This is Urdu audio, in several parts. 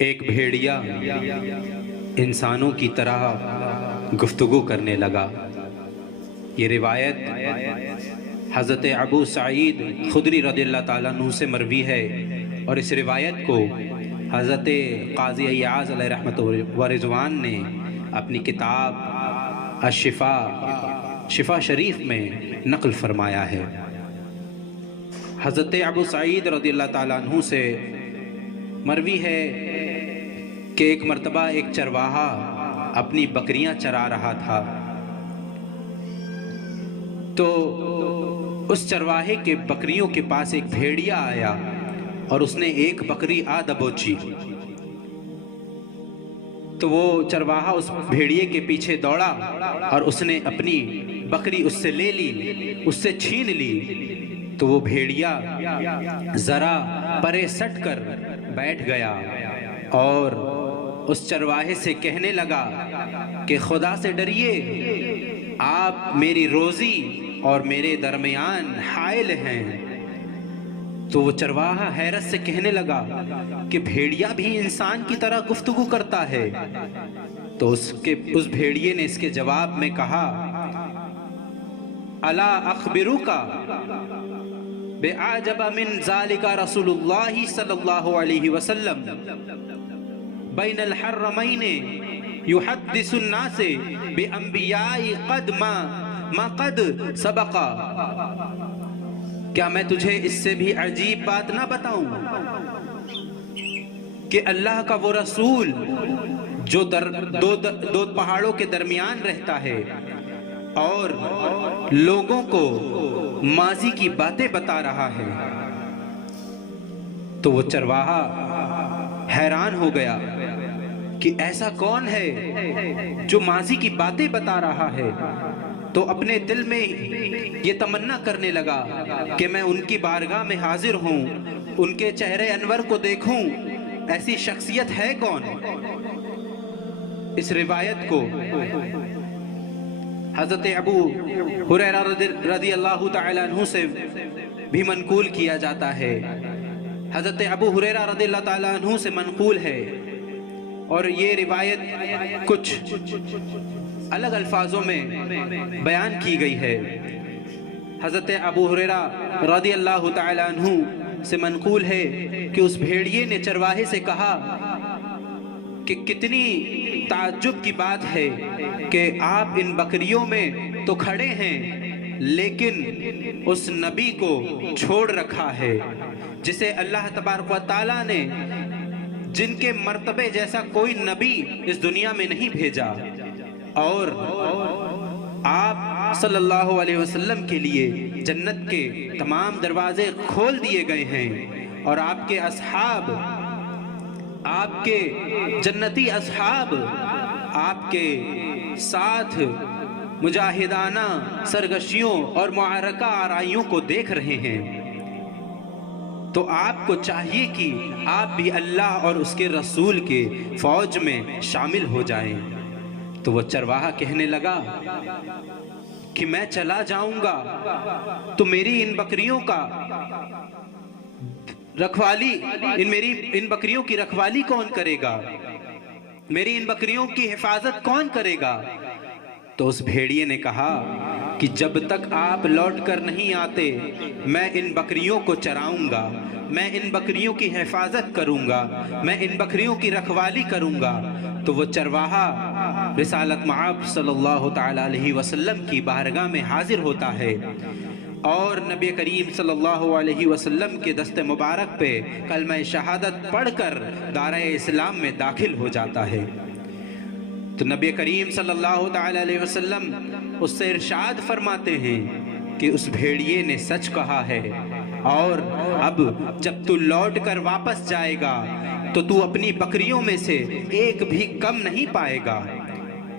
ایک بھیڑیا انسانوں کی طرح گفتگو کرنے لگا۔ یہ روایت حضرت ابو سعید خدری رضی اللہ تعالیٰ عنہ سے مروی ہے، اور اس روایت کو حضرت قاضی ایاز علیہ رحمت و رضوان نے اپنی کتاب شفا شریف میں نقل فرمایا ہے۔ حضرت ابو سعید رضی اللہ تعالیٰ عنہ سے مروی ہے کہ ایک مرتبہ ایک چرواہا اپنی بکریاں چرا رہا تھا، تو اس چرواہے کے بکریوں کے پاس ایک بھیڑیا آیا اور اس نے ایک بکری آ دبوچی۔ تو وہ چرواہا اس بھیڑیے کے پیچھے دوڑا اور اس نے اپنی بکری اس سے لے لی، اس سے چھین لی۔ تو وہ بھیڑیا ذرا پرے سٹ کر بیٹھ گیا اور اس چرواہے سے کہنے لگا کہ خدا سے ڈریے، آپ میری روزی اور میرے درمیان حائل ہیں۔ تو وہ چرواہا حیرت سے کہنے لگا کہ بھیڑیا بھی انسان کی طرح گفتگو کرتا ہے۔ تو اس بھیڑیے نے اس کے جواب میں کہا، الا اخبروکا بِأَعْجَبَ مِنْ ذَلِكَ رسول اللہ صلی اللہ علیہ وسلم بین الحرمین یحدث الناس بِأَنْبِيَاءِ قَدْ ما قد سبقا۔ کیا میں تجھے اس سے بھی عجیب بات نہ بتاؤں کہ اللہ کا وہ رسول جو دو پہاڑوں کے درمیان رہتا ہے اور لوگوں کو ماضی کی باتیں بتا رہا ہے۔ تو وہ چرواہا حیران ہو گیا کہ ایسا کون ہے جو ماضی کی باتیں بتا رہا ہے۔ تو اپنے دل میں یہ تمنا کرنے لگا کہ میں ان کی بارگاہ میں حاضر ہوں، ان کے چہرے انور کو دیکھوں، ایسی شخصیت ہے کون۔ اس روایت کو حضرت ابو ہریرہ رضی اللہ تعالیٰ عنہ سے بھی منقول کیا جاتا ہے۔ حضرت ابو ہریرہ رضی اللہ تعالیٰ عنہ سے منقول ہے، اور یہ روایت کچھ الگ الفاظوں میں بیان کی گئی ہے۔ حضرت ابو ہریرہ رضی اللہ تعالیٰ عنہ سے منقول ہے کہ اس بھیڑیے نے چرواہے سے کہا کہ کتنی تعجب کی بات ہے کہ آپ ان بکریوں میں تو کھڑے ہیں لیکن اس نبی کو چھوڑ رکھا ہے جسے اللہ تبارک و تعالیٰ نے، جن کے مرتبے جیسا کوئی نبی اس دنیا میں نہیں بھیجا، اور آپ صلی اللہ علیہ وسلم کے لیے جنت کے تمام دروازے کھول دیے گئے ہیں، اور آپ کے اصحاب، آپ کے جنتی اصحاب آپ کے ساتھ مجاہدانہ سرگشیوں اور معرکہ آرائیوں کو دیکھ رہے ہیں۔ تو آپ کو چاہیے کہ آپ بھی اللہ اور اس کے رسول کے فوج میں شامل ہو جائیں۔ تو وہ چرواہا کہنے لگا کہ میں چلا جاؤں گا تو میری ان بکریوں کا رکھوالی، ان بکریوں کی رکھوالی کون کرے گا، میری ان بکریوں کی حفاظت کون کرے گا۔ تو اس بھیڑیے نے کہا کہ جب تک آپ لوٹ کر نہیں آتے میں ان بکریوں کو چراؤں گا، میں ان بکریوں کی حفاظت کروں گا، میں ان بکریوں کی رکھوالی کروں گا۔ تو وہ چرواہا رسالت مآب صلی اللہ تعالیٰ علیہ وسلم کی بارگاہ میں حاضر ہوتا ہے، اور نبی کریم صلی اللہ علیہ وسلم کے دست مبارک پہ کلمہ شہادت پڑھ کر دارِ اسلام میں داخل ہو جاتا ہے۔ تو نبی کریم صلی اللہ تعالیٰ علیہ وسلم اس سے ارشاد فرماتے ہیں کہ اس بھیڑیے نے سچ کہا ہے، اور اب جب تو لوٹ کر واپس جائے گا تو تو اپنی بکریوں میں سے ایک بھی کم نہیں پائے گا۔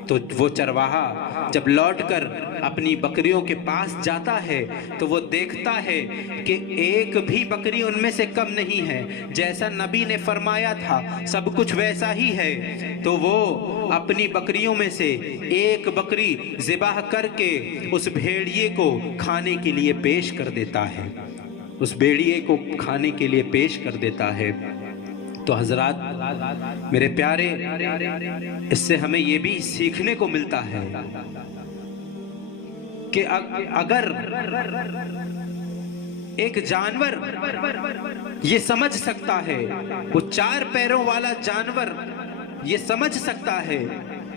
تو وہ چرواہا جب لوٹ کر اپنی بکریوں کے پاس جاتا ہے تو وہ دیکھتا ہے کہ ایک بھی بکری ان میں سے کم نہیں ہے، جیسا نبی نے فرمایا تھا سب کچھ ویسا ہی ہے۔ تو وہ اپنی بکریوں میں سے ایک بکری ذبح کر کے اس بھیڑیے کو کھانے کے لیے پیش کر دیتا ہے، اس بھیڑیے کو کھانے کے لیے پیش کر دیتا ہے۔ تو حضرات میرے پیارے، اس سے ہمیں یہ بھی سیکھنے کو ملتا ہے کہ اگر ایک جانور یہ سمجھ سکتا ہے، وہ 4 پیروں والا جانور یہ سمجھ سکتا ہے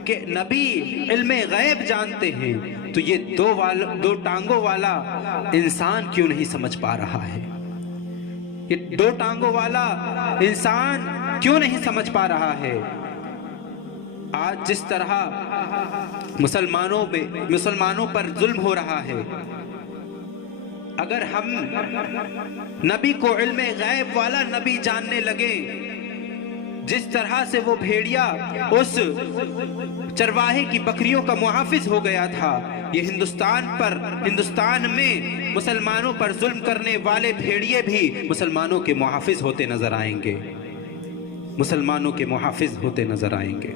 کہ نبی علم غیب جانتے ہیں، تو یہ 2 ٹانگوں والا انسان کیوں نہیں سمجھ پا رہا ہے؟ یہ 2 ٹانگوں والا انسان کیوں نہیں سمجھ پا رہا ہے؟ آج جس طرح مسلمانوں پر ظلم ہو رہا ہے، اگر ہم نبی کو علم غیب والا نبی جاننے لگے، جس طرح سے وہ بھیڑیا اس چرواہے کی بکریوں کا محافظ ہو گیا تھا، یہ ہندوستان میں مسلمانوں پر ظلم کرنے والے بھیڑیے بھی مسلمانوں کے محافظ ہوتے نظر آئیں گے، مسلمانوں کے محافظ ہوتے نظر آئیں گے۔